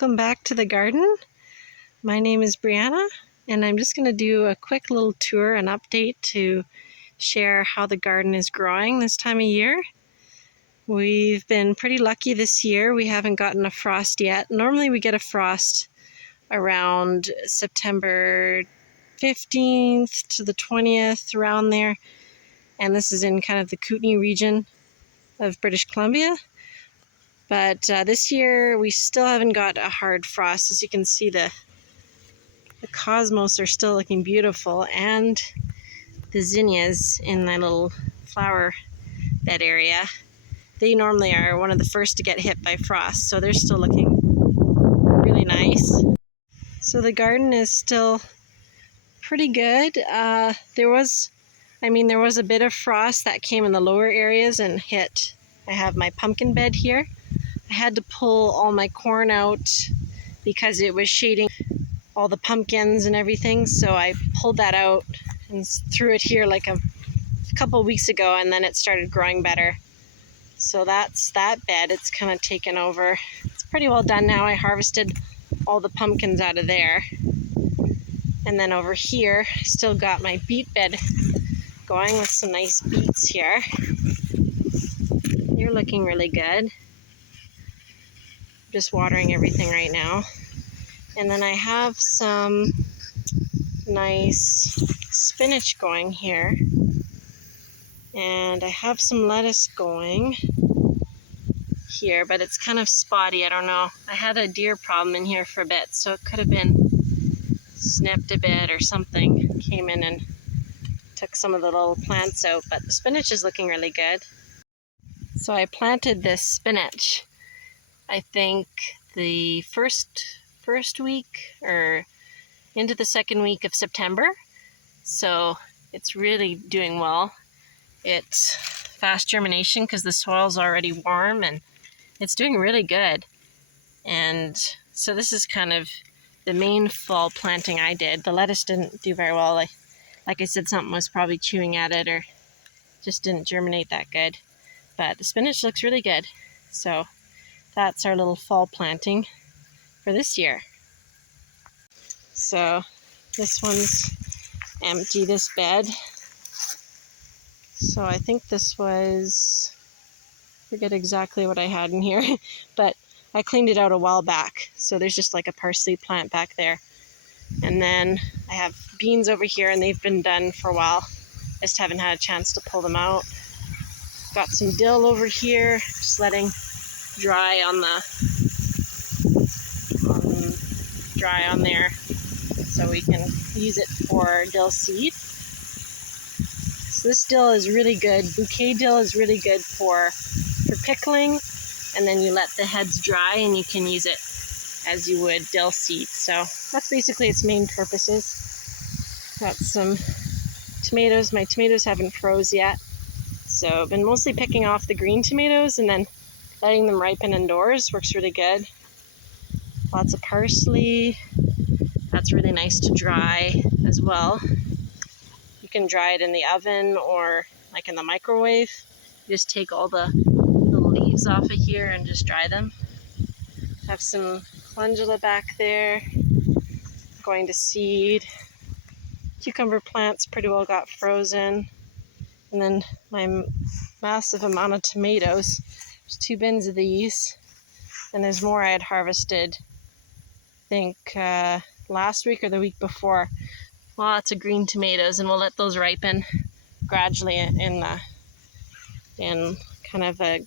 welcome back to the garden. My name is Breanna, and I'm just going to do a quick little tour and update to share how the garden is growing this time of year. We've been pretty lucky this year. We haven't gotten a frost yet. Normally we get a frost around September 15th to the 20th, around there. And this is in kind of the Kootenay region of British Columbia. But this year we still haven't got a hard frost. As you can see, the cosmos are still looking beautiful, and the zinnias in my little flower bed area, they normally are one of the first to get hit by frost, so they're still looking really nice. So the garden is still pretty good. There was a bit of frost that came in the lower areas and hit. I have my pumpkin bed here. I had to pull all my corn out because it was shading all the pumpkins and everything, so I pulled that out and threw it here like a couple weeks ago, and then it started growing better. So that's that bed. It's kind of taken over. It's pretty well done now. I harvested all the pumpkins out of there. And then over here, I still got my beet bed going with some nice beets here. You're looking really good. Just watering everything right now. And then I have some nice spinach going here. And I have some lettuce going here, but it's kind of spotty. I don't know. I had a deer problem in here for a bit, so it could have been snipped a bit or something. Came in and took some of the little plants out, but the spinach is looking really good. So I planted this spinach, I think the first week or into the second week of September. So it's really doing well. It's fast germination because the soil's already warm, and it's doing really good. And so this is kind of the main fall planting I did. The lettuce didn't do very well. Like I said, something was probably chewing at it or just didn't germinate that good. But the spinach looks really good. So that's our little fall planting for this year. So this one's empty, this bed. So I think this was, I forget exactly what I had in here, but I cleaned it out a while back. So there's just like a parsley plant back there. And then I have beans over here, and they've been done for a while. I just haven't had a chance to pull them out. Got some dill over here, just letting dry on there, so we can use it for dill seed. So this dill is really good. Bouquet dill is really good for pickling, and then you let the heads dry and you can use it as you would dill seed. So that's basically its main purposes. Got some tomatoes. My tomatoes haven't froze yet, so I've been mostly picking off the green tomatoes and then letting them ripen indoors. Works really good. Lots of parsley. That's really nice to dry as well. You can dry it in the oven or like in the microwave. You just take all the little leaves off of here and just dry them. Have some calendula back there going to seed. Cucumber plants pretty well got frozen. And then my massive amount of tomatoes. There's 2 bins of these. And there's more I had harvested, I think last week or the week before. Lots of green tomatoes, and we'll let those ripen gradually in kind of a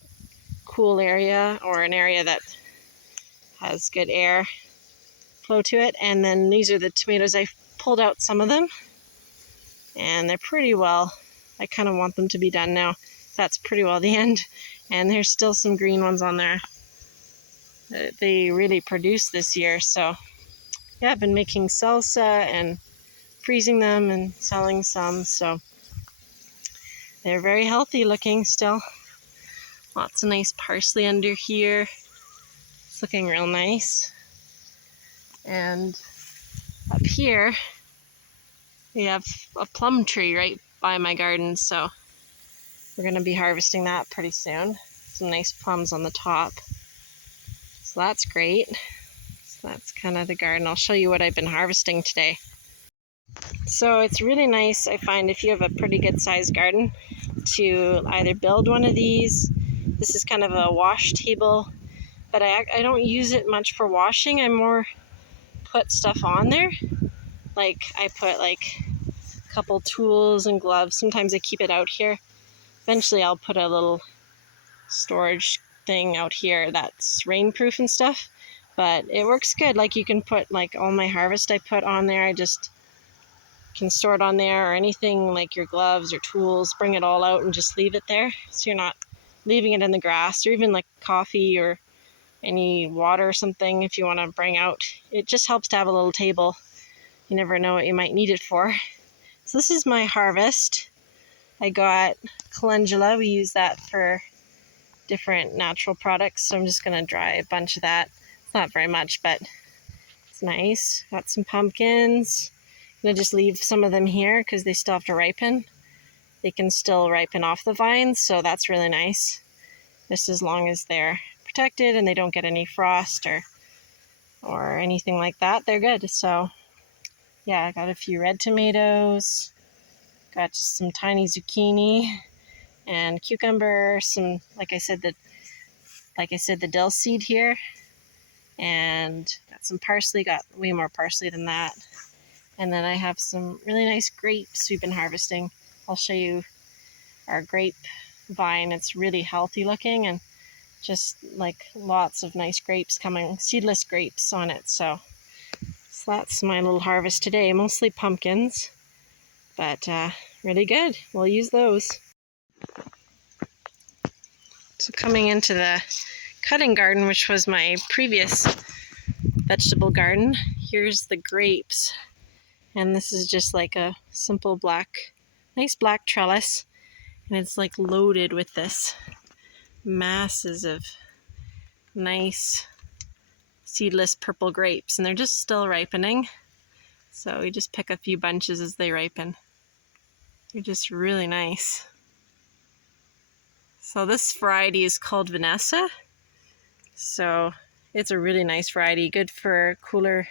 cool area, or an area that has good air flow to it. And then these are the tomatoes. I pulled out some of them, and they're pretty well, I kind of want them to be done now. That's pretty well the end. And there's still some green ones on there. They really produced this year. So yeah, I've been making salsa and freezing them and selling some. So they're very healthy looking still. Lots of nice parsley under here. It's looking real nice. And up here we have a plum tree right by my garden, so we're going to be harvesting that pretty soon. Some nice plums on the top. So that's great. So that's kind of the garden. I'll show you what I've been harvesting today. So it's really nice, I find, if you have a pretty good sized garden, to either build one of these. This is kind of a wash table, but I don't use it much for washing. I more put stuff on there. Like I put like a couple tools and gloves. Sometimes I keep it out here. Eventually I'll put a little storage thing out here that's rainproof and stuff. But it works good. Like you can put like all my harvest I put on there. I just can store it on there, or anything like your gloves or tools, bring it all out and just leave it there. So you're not leaving it in the grass, or even like coffee or any water or something if you want to bring out. It just helps to have a little table. You never know what you might need it for. So this is my harvest. I got calendula. We use that for different natural products. So I'm just going to dry a bunch of that. It's not very much, but it's nice. Got some pumpkins. I'm going to just leave some of them here because they still have to ripen. They can still ripen off the vines, so that's really nice. Just as long as they're protected and they don't get any frost or anything like that, they're good. So yeah, I got a few red tomatoes, got just some tiny zucchini and cucumber, some, like I said, the dill seed here, and got some parsley, got way more parsley than that. And then I have some really nice grapes we've been harvesting. I'll show you our grape vine. It's really healthy looking and just like lots of nice grapes coming, seedless grapes on it. So that's my little harvest today. Mostly pumpkins, but really good. We'll use those. So coming into the cutting garden, which was my previous vegetable garden, here's the grapes. And this is just like a simple nice black trellis. And it's like loaded with this masses of nice seedless purple grapes. And they're just still ripening. So we just pick a few bunches as they ripen. They're just really nice. So this variety is called Vanessa. So it's a really nice variety, good for cooler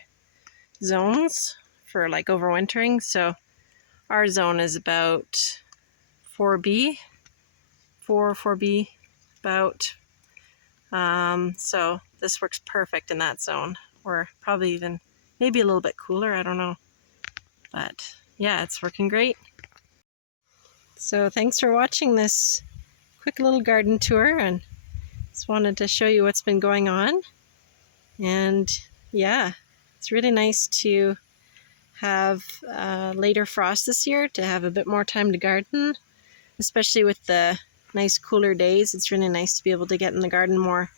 zones, for like overwintering. So our zone is about 4B about. So this works perfect in that zone, or probably even maybe a little bit cooler, I don't know. But yeah, it's working great. So thanks for watching this quick little garden tour, and just wanted to show you what's been going on. And yeah, it's really nice to have later frost this year, to have a bit more time to garden, especially with the nice cooler days. It's really nice to be able to get in the garden more,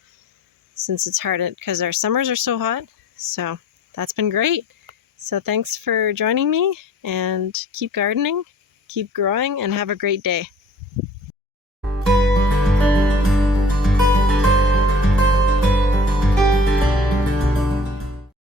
since it's hard because our summers are so hot. So that's been great. So thanks for joining me, and keep gardening, keep growing, and have a great day.